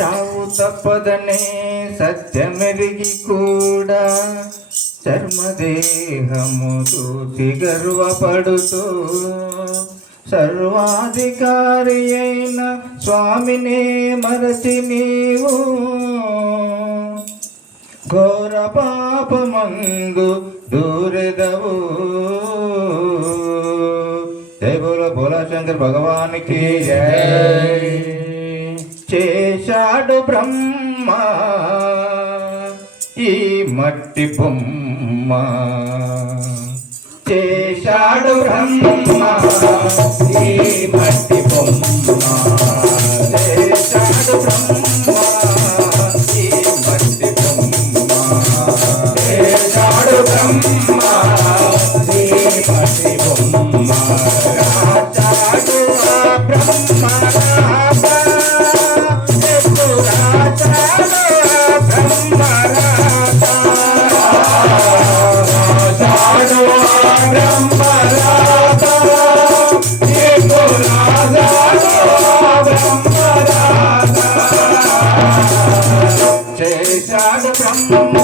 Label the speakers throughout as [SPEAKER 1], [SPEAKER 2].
[SPEAKER 1] చావు తప్పదనే సత్యమెరిగి కూడా చర్మదేహము చూసి గర్వపడుతూ సర్వాధికారి అయిన స్వామినే మరచి నీవు. ఘోర పాపమందు దూరెదవు. జై బోల భోలా భగవానికి జయ చేశాడు బ్రహ్మ. ఈ మట్టి బొమ్మ చేశాడు బ్రహ్మ. ఈ మట్టి చేశాడు బ్రహ్మ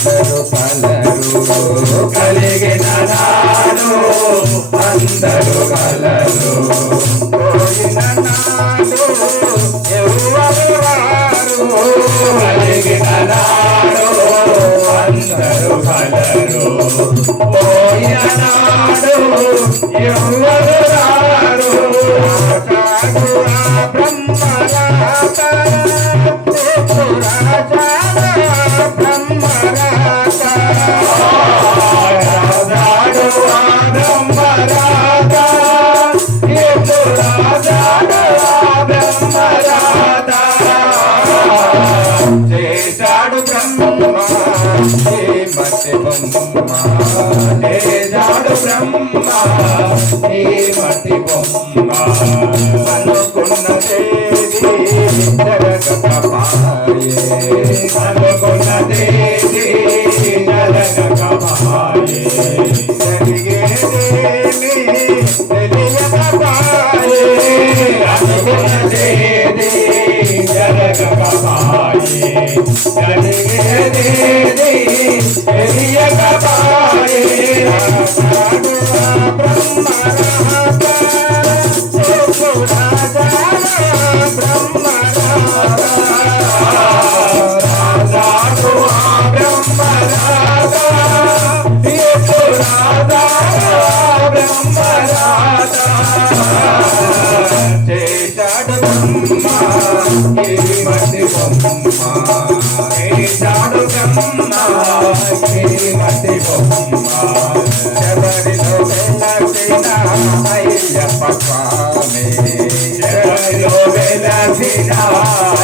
[SPEAKER 1] అందరు పలరు. కలిగిన నాడు అందరు కలరు పోయిన నాడు ఎవరు వారు? కలిగిన నాడు అందరు కలరు పోయిన నాడు ఎవరు బొమ్మ చేశాడు బ్రహ్మ ఏ మట్టి బొమ్మ అనుకున్నదేది చేశాడు బ్రహ్మ ఈ బొమ్మ చేశాడు బ్రహ్మ ఈ బొమ్మ అయ్యప్ప స్వామి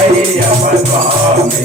[SPEAKER 1] అయ్యప్ప స్వామి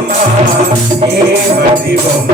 [SPEAKER 2] బ్రహ్మ ఏ మట్టి బొమ్మ